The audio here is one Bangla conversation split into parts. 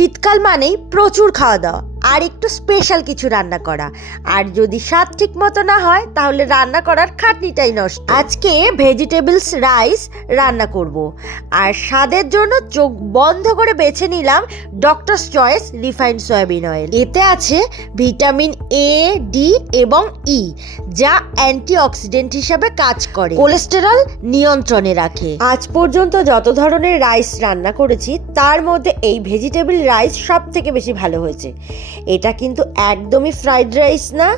শীতকাল মানেই প্রচুর খাওয়া দাওয়া। আর একটু স্পেশাল কিছু রান্না করা। আর যদি স্বাদ ঠিক মতো না হয়, তাহলে রান্না করার খাটনিটাই নষ্ট। আজকে ভেজিটেবলস রাইস রান্না করব। আর স্বাদের জন্য চোখ বন্ধ করে বেছে নিলাম doctor's choice refined soybean oil এতে আছে ভিটামিন এ ডি এবং ই যা অ্যান্টিঅক্সিডেন্ট হিসাবে কাজ করে। কোলেস্টেরল নিয়ন্ত্রণে রাখে। আজ পর্যন্ত যত ধরনের রাইস রান্না করেছি, তার মধ্যে এই ভেজিটেবল রাইস সব থেকে বেশি ভালো হয়েছে। এটা কিন্তু একদমই ফ্রাইড রাইস না।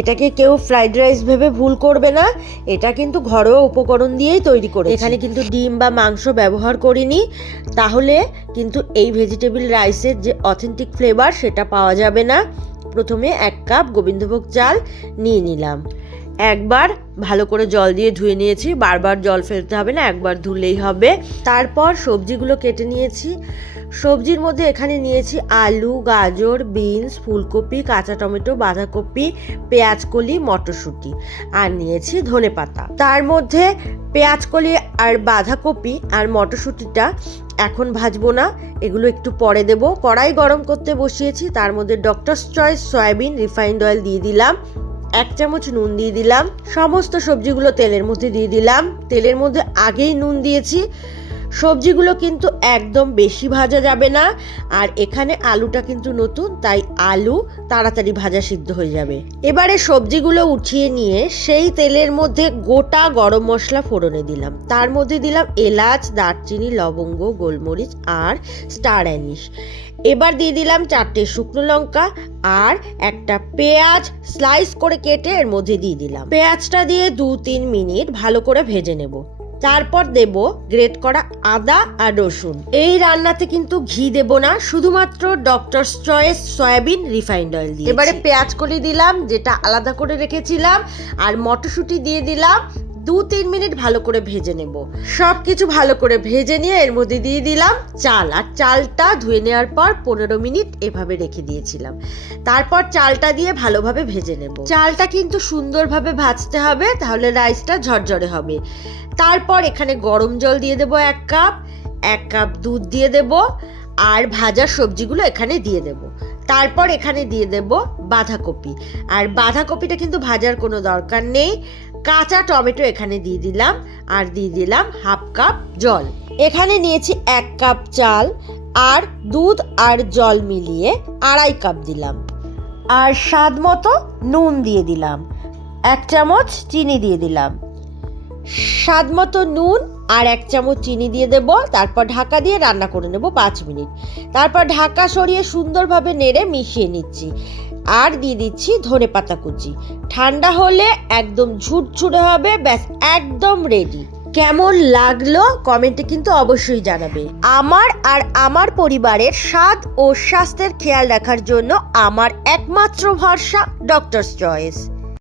এটাকে কেউ ফ্রাইড রাইস ভেবে ভুল করবে না। এটা কিন্তু ঘরোয়া উপকরণ দিয়েই তৈরি করে এখানে কিন্তু ডিম বা মাংস ব্যবহার করিনি। তাহলে কিন্তু এই ভেজিটেবল রাইসের যে অথেন্টিক ফ্লেভার সেটা পাওয়া যাবে না। প্রথমে এক কাপ গোবিন্দভোগ চাল নিয়ে নিলাম। একবার ভালো করে জল দিয়ে ধুয়ে নিয়েছি, বারবার জল ফেলতে হবে না, একবার ধুলেই হবে। তারপর সবজিগুলো কেটে নিয়েছি। সবজির মধ্যে এখানে নিয়েছি আলু, গাজর, বিনস, ফুলকপি, কাঁচা টমেটো, বাঁধাকপি, পেঁয়াজকলি, মটরশুঁটি আর নিয়েছি ধনে পাতা। তার মধ্যে পেঁয়াজকলি আর বাঁধাকপি আর মটরশুঁটিটা এখন ভাজবো না, এগুলো একটু পরে দেব। কড়াই গরম করতে বসিয়েছি, তার মধ্যে doctor's choice soybean refined oil দিয়ে দিলাম। এক চামচ নুন দিয়ে দিলাম। সমস্ত সবজিগুলো তেলের মধ্যে দিয়ে দিলাম। তেলের মধ্যে আগেই নুন দিয়েছি। সবজিগুলো কিন্তু একদম বেশি ভাজা যাবে না। আর এখানে আলুটা কিন্তু নতুন, তাই আলু তাড়াতাড়ি ভাজা সিদ্ধ হয়ে যাবে। এবারে সবজিগুলো উঠিয়ে নিয়ে সেই তেলের মধ্যে গোটা গরম মশলা ফোড়নে দিলাম। তার মধ্যে দিলাম এলাচ, দারচিনি, লবঙ্গ, গোলমরিচ আর স্টার অ্যানিশ। এবার দিয়ে দিলাম চারটে শুকনো লঙ্কা আর একটা পেঁয়াজ স্লাইস করে কেটে এর মধ্যে দিয়ে দিলাম। পেঁয়াজটা দিয়ে দু তিন মিনিট ভালো করে ভেজে নেব। তারপর দেব গ্রেট করা আদা আর রসুন। এই রান্নাতে কিন্তু ঘি দেব না, শুধুমাত্র doctor's choice soybean refined oil দিয়ে এবারে পেঁয়াজ কলি দিলাম, যেটা আলাদা করে রেখেছিলাম, আর মটরশুঁটি দিয়ে দিলাম দু তিন মিনিট ভালো করে ভেজে নেব। সব কিছু ভালো করে ভেজে নিয়ে এর মধ্যে দিয়ে দিলাম চাল। আর চালটা ধুয়ে নেওয়ার পর পনেরো মিনিট এভাবে রেখে দিয়েছিলাম। তারপর চালটা দিয়ে ভালোভাবে ভেজে নেব। চালটা কিন্তু সুন্দরভাবে ভাজতে হবে, তাহলে রাইসটা ঝরঝরে হবে। তারপর এখানে গরম জল দিয়ে দেবো এক কাপ এক কাপ দুধ দিয়ে দেব, আর ভাজা সবজিগুলো এখানে দিয়ে দেব। তারপর এখানে দিয়ে দেব বাঁধাকপি। আর বাঁধাকপিটা কিন্তু ভাজার কোনো দরকার নেই। কাঁচা টমেটো এখানে দিয়ে দিলাম, আর দিয়ে দিলাম হাফ কাপ জল। এখানে নিয়েছি এক কাপ চাল, আর দুধ আর জল মিলিয়ে আড়াই কাপ দিলাম। আর স্বাদ মতো নুন দিয়ে দিলাম। এক চামচ চিনি দিয়ে দিলাম। স্বাদ মতো নুন আর এক চামচ চিনি দিয়ে দেব, তারপর ঢাকা দিয়ে রান্না করে নেব পাঁচ মিনিট। তারপর ঢাকা সরিয়ে সুন্দরভাবে নেড়ে মিশিয়ে নিচ্ছি। আর দিয়ে দিচ্ছি ধনে পাতা কুচি। ঠান্ডা হলে একদম ঝুরঝুরে হবে, ব্যাস, একদম রেডি কেমন লাগল কমেন্টে কিন্তু অবশ্যই জানাবে। আমার আর আমার পরিবারের স্বাদ ও স্বাস্থ্যের খেয়াল রাখার জন্য আমার একমাত্র ভরসা ডক্টরস চয়েস।